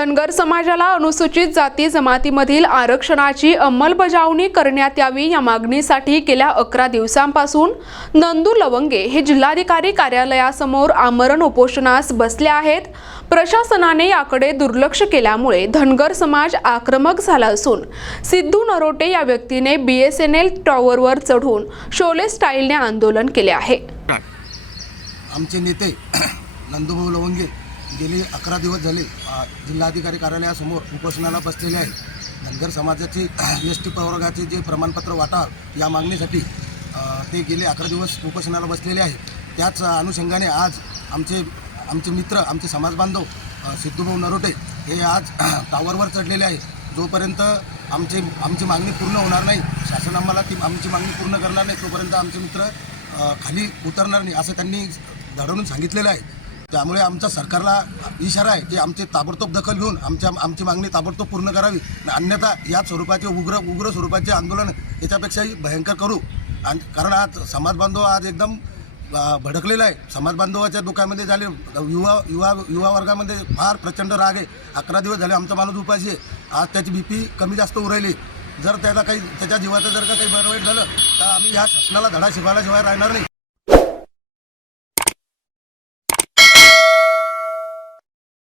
धनगर समाजाला अनुसूचित जाती जमातीमधील आरक्षणाची अंमलबजावणी करण्यात यावी या मागणीसाठी गेल्या अकरा दिवसांपासून नंदू लवंगे हे जिल्हाधिकारी कार्यालयासमोर आमरण उपोषणास बसले आहेत. प्रशासनाने याकडे दुर्लक्ष केल्यामुळे धनगर समाज आक्रमक झाला असून सिद्धू नरोटे या व्यक्तीने बी एस एन एल टॉवरवर चढून शोले स्टाईलने आंदोलन केले आहे. आमचे नेते नंदूभाऊ लवंगे गेले अकरा दिवस झाले जिल्हाधिकारी कार्यालयासमोर उपोषणाला बसलेले आहेत. धनगर समाजाचे एस टी प्रवर्गाचे जे प्रमाणपत्र वाटाव या मागणीसाठी ते गेले अकरा दिवस उपोषणाला बसलेले आहेत. त्याच अनुषंगाने आज आमचे आमचे मित्र आमचे समाजबांधव सिद्धूभाऊ नरोटे हे आज टावरवर चढलेले आहेत. जोपर्यंत आमचे आमची मागणी पूर्ण होणार नाही शासन आम्हाला ती आमची मागणी पूर्ण करणार नाही तोपर्यंत आमचे मित्र खाली उतरणार नाही असं त्यांनी धडवून सांगितलेलं आहे. त्यामुळे आमचा सरकारला इशारा आहे की आमचे ताबडतोब दखल घेऊन आमच्या आमची मागणी ताबडतोब पूर्ण करावी. अन्यथा या स्वरूपाचे उग्र उग्र स्वरूपाचे आंदोलन याच्यापेक्षाही भयंकर करू. आणि कारण आज समाज बांधव आज एकदम भडकलेला आहे. समाज बांधवाच्या दुखामध्ये झाले युवा युवा युवा वर्गामध्ये फार प्रचंड राग आहे. अकरा दिवस झाले आमचा माणूस उपाशी आहे. आज त्याची बी पी कमी जास्त उरायली जर त्याचा काही त्याच्या जीवाचं जर का काही बरं वाईट झालं तर आम्ही ह्या शासनाला धडा शिकवायला शिवाय राहणार नाही.